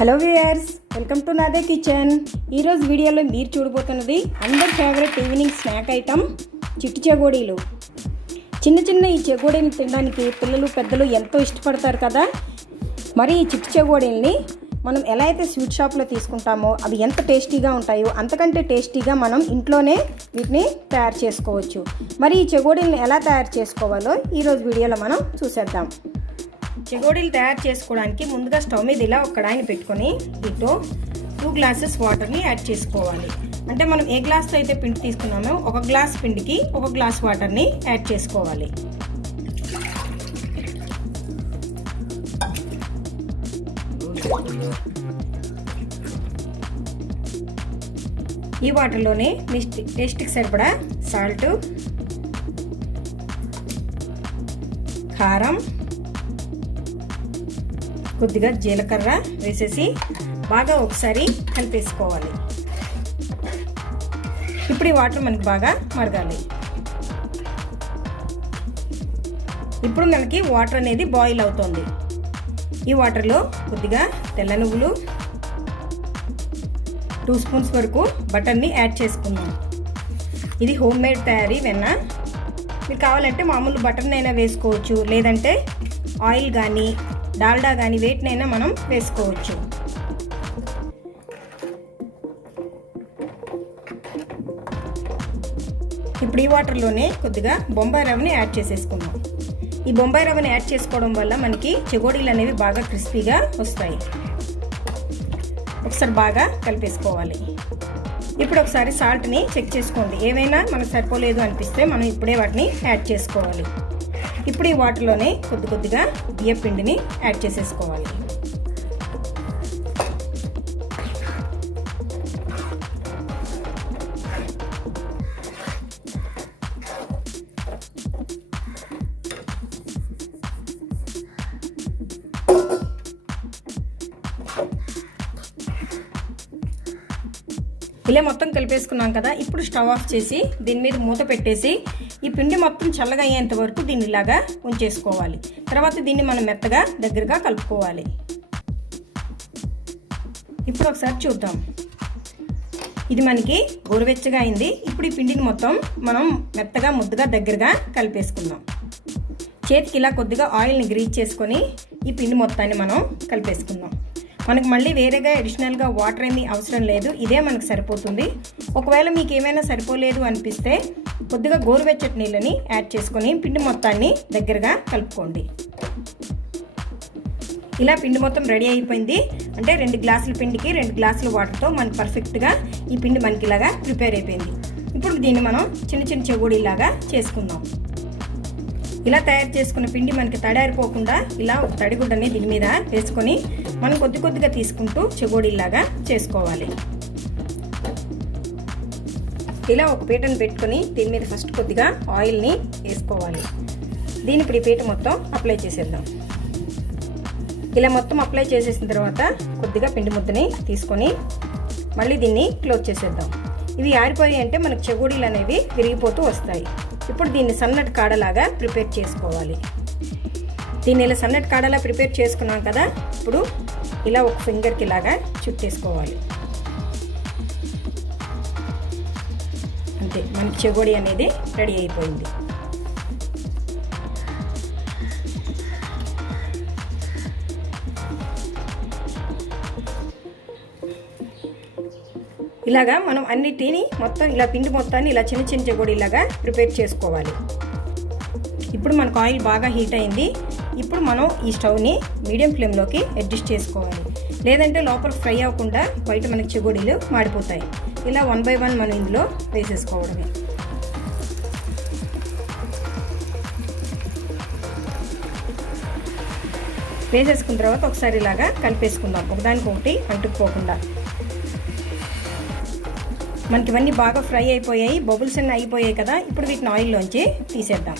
Hello viewers welcome to నాదే kitchen. ఈరోజు వీడియోలో మీరు చూడబోతున్నది అందరి ఫేవరెట్ ఈవినింగ్ స్నాక్ ఐటమ్ చిట్టు చెగోడీలు. చిన్న చిన్న ఈ చెగోడీలు తినడానికి పిల్లలు పెద్దలు ఎంతో ఇష్టపడతారు కదా? మరి ఈ చిట్టు చెగోడీల్ని మనం ఎలా అయితే స్వీట్ షాప్లో తీసుకుంటామో అవి ఎంత టేస్టీగా ఉంటాయో అంతకంటే టేస్టీగా మనం ఇంట్లోనే వీటిని తయారు చేసుకోవచ్చు. మరి ఈ చెగోడీలను ఎలా తయారు చేసుకోవాలో ఈరోజు వీడియోలో మనం చూసేద్దాం. చెగోడీలు తయారు చేసుకోవడానికి ముందుగా స్టవ్ మీద ఇలా ఒక కడాయిని పెట్టుకొని దీంట్లో టూ గ్లాసెస్ వాటర్ని యాడ్ చేసుకోవాలి. అంటే మనం ఏ గ్లాస్తో అయితే పిండి తీసుకున్నామో ఒక గ్లాస్ పిండికి ఒక గ్లాస్ వాటర్ని యాడ్ చేసుకోవాలి. ఈ వాటర్లోనే మీ టేస్ట్కి సరిపడా సాల్ట్ కారం కొద్దిగా జీలకర్ర వేసేసి బాగా ఒకసారి కలిపేసుకోవాలి. ఇప్పుడు ఈ వాటర్ మనకి బాగా మరగాలి. ఇప్పుడు మనకి వాటర్ అనేది బాయిల్ అవుతుంది. ఈ వాటర్లో కొద్దిగా తెల్ల నువ్వులు టూ స్పూన్స్ వరకు బటర్ని యాడ్ చేసుకుందాం. ఇది హోమ్ మేడ్ తయారీ వెన్న. మీకు కావాలంటే మామూలు బటర్నైనా వేసుకోవచ్చు. లేదంటే ఆయిల్ కానీ డాల్డా కానీ వేటినైనా మనం వేసుకోవచ్చు. ఇప్పుడు ఈ వాటర్లోనే కొద్దిగా బొంబాయి రవ్వని యాడ్ చేసేసుకుందాం. ఈ బొంబాయి రవ్వని యాడ్ చేసుకోవడం వల్ల మనకి చెగోడీలు అనేవి బాగా క్రిస్పీగా వస్తాయి. ఒకసారి బాగా కలిపేసుకోవాలి. ఇప్పుడు ఒకసారి సాల్ట్ని చెక్ చేసుకోండి. ఏమైనా మనకు సరిపోలేదు అనిపిస్తే మనం ఇప్పుడే వాటిని యాడ్ చేసుకోవాలి. ఇప్పుడు ఈ వాటర్లోనే కొద్ది కొద్దిగా బియ్య పిండిని యాడ్ చేసేసుకోవాలి. ఇలా మొత్తం కలిపేసుకున్నాం కదా ఇప్పుడు స్టవ్ ఆఫ్ చేసి దీని మీద మూత పెట్టేసి ఈ పిండి మొత్తం చల్లగా అయ్యేంత వరకు దీన్ని ఇలాగా ఉంచేసుకోవాలి. తర్వాత దీన్ని మనం మెత్తగా దగ్గరగా కలుపుకోవాలి. ఇప్పుడు ఒకసారి చూద్దాం. ఇది మనకి గోరువెచ్చగా అయింది. ఇప్పుడు ఈ పిండిని మొత్తం మనం మెత్తగా ముద్దగా దగ్గరగా కలిపేసుకుందాం. చేతికి ఇలా కొద్దిగా ఆయిల్ని గ్రీజ్ చేసుకొని ఈ పిండి మొత్తాన్ని మనం కలిపేసుకుందాం. మనకు మళ్ళీ వేరేగా అడిషనల్గా వాటర్ ఏమీ అవసరం లేదు. ఇదే మనకు సరిపోతుంది. ఒకవేళ మీకు ఏమైనా సరిపోలేదు అనిపిస్తే కొద్దిగా గోరువెచ్చటి నీళ్ళని యాడ్ చేసుకొని పిండి మొత్తాన్ని దగ్గరగా కలుపుకోండి. ఇలా పిండి మొత్తం రెడీ అయిపోయింది. అంటే రెండు గ్లాసుల పిండికి రెండు గ్లాసుల వాటర్తో మనకి పర్ఫెక్ట్గా ఈ పిండి మనకి ఇలాగా ప్రిపేర్ అయిపోయింది. ఇప్పుడు దీన్ని మనం చిన్న చిన్న చెగుడిలాగా చేసుకుందాం. ఇలా తయారు చేసుకున్న పిండి మనకి తడారిపోకుండా ఇలా ఒక తడిగుడ్డని దీని మీద వేసుకొని మనం కొద్ది కొద్దిగా తీసుకుంటూ చెగోడీలాగా చేసుకోవాలి. ఇలా ఒక పీటను పెట్టుకొని దీని మీద ఫస్ట్ కొద్దిగా ఆయిల్ని వేసుకోవాలి. దీని ఇప్పుడు ఈ పీట మొత్తం అప్లై చేసేద్దాం. ఇలా మొత్తం అప్లై చేసేసిన తర్వాత కొద్దిగా పిండి ముద్దని తీసుకొని మళ్ళీ దీన్ని క్లోజ్ చేసేద్దాం. ఇవి ఆరిపోయి అంటే మనకు చెగోడీలు అనేవి విరిగిపోతూ వస్తాయి. ఇప్పుడు దీన్ని సన్నటి కాడలాగా ప్రిపేర్ చేసుకోవాలి. దీన్ని ఇలా సన్నటి కాడలా ప్రిపేర్ చేసుకున్నాం కదా ఇప్పుడు ఇలా ఒక ఫింగర్కి ఇలాగా చుట్టేసుకోవాలి. అంతే మనకి చెగోడి అనేది రెడీ అయిపోయింది. ఇలాగా మనం అన్నిటిని మొత్తం ఇలా పిండి మొత్తాన్ని ఇలా చిన్న చిన్న చెగోడి ఇలాగా ప్రిపేర్ చేసుకోవాలి. ఇప్పుడు మనకు ఆయిల్ బాగా హీట్ అయింది. ఇప్పుడు మనం ఈ స్టవ్ని మీడియం ఫ్లేమ్లోకి అడ్జస్ట్ చేసుకోవాలి. లేదంటే లోపల ఫ్రై అవ్వకుండా బయట మనకి చెగుడీలు మాడిపోతాయి. ఇలా వన్ బై వన్ మనం ఇందులో వేసేసుకోవడమే. వేసేసుకున్న తర్వాత ఒకసారి ఇలాగా కలిపేసుకుందాం. ఒకదానికొకటి అంటుకుపోకుండా. మనకి ఇవన్నీ బాగా ఫ్రై అయిపోయాయి. బబుల్స్ అన్నీ అయిపోయాయి కదా. ఇప్పుడు వీటిని ఆయిల్లోంచి తీసేద్దాం.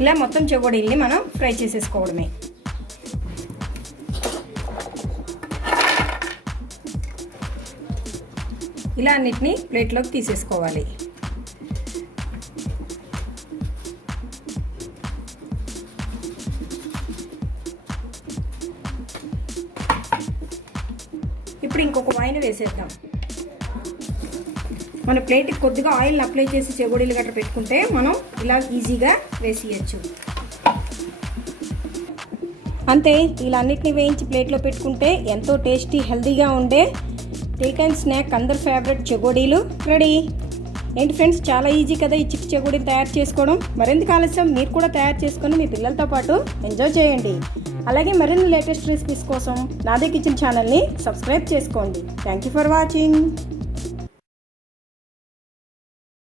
ఇలా మొత్తం చెగోడీల్ని మనం ఫ్రై చేసేసుకోవడమే. ఇలా అన్నిటిని ప్లేట్లోకి తీసేసుకోవాలి. ఇప్పుడు ఇంకొక వాయిన వేసేద్దాం. మన ప్లేట్కి కొద్దిగా ఆయిల్ని అప్లై చేసి చెగుడీలు గట్రా పెట్టుకుంటే మనం ఇలా ఈజీగా వేసేయచ్చు. అంతే ఇలా అన్నిటిని వేయించి ప్లేట్లో పెట్టుకుంటే ఎంతో టేస్టీ హెల్తీగా ఉండే టీ అండ్ స్నాక్ అందరి ఫేవరెట్ చెగోడీలు రెడీ. ఏంటి ఫ్రెండ్స్ చాలా ఈజీ కదా ఈ చిట్టి చెగోడీలు తయారు చేసుకోవడం? మరింత ఆలస్యం? మీరు కూడా తయారు చేసుకొని మీ పిల్లలతో పాటు ఎంజాయ్ చేయండి. అలాగే మరిన్ని లేటెస్ట్ రెసిపీస్ కోసం నాదే కిచెన్ ఛానల్ని సబ్స్క్రైబ్ చేసుకోండి. Thank you for watching.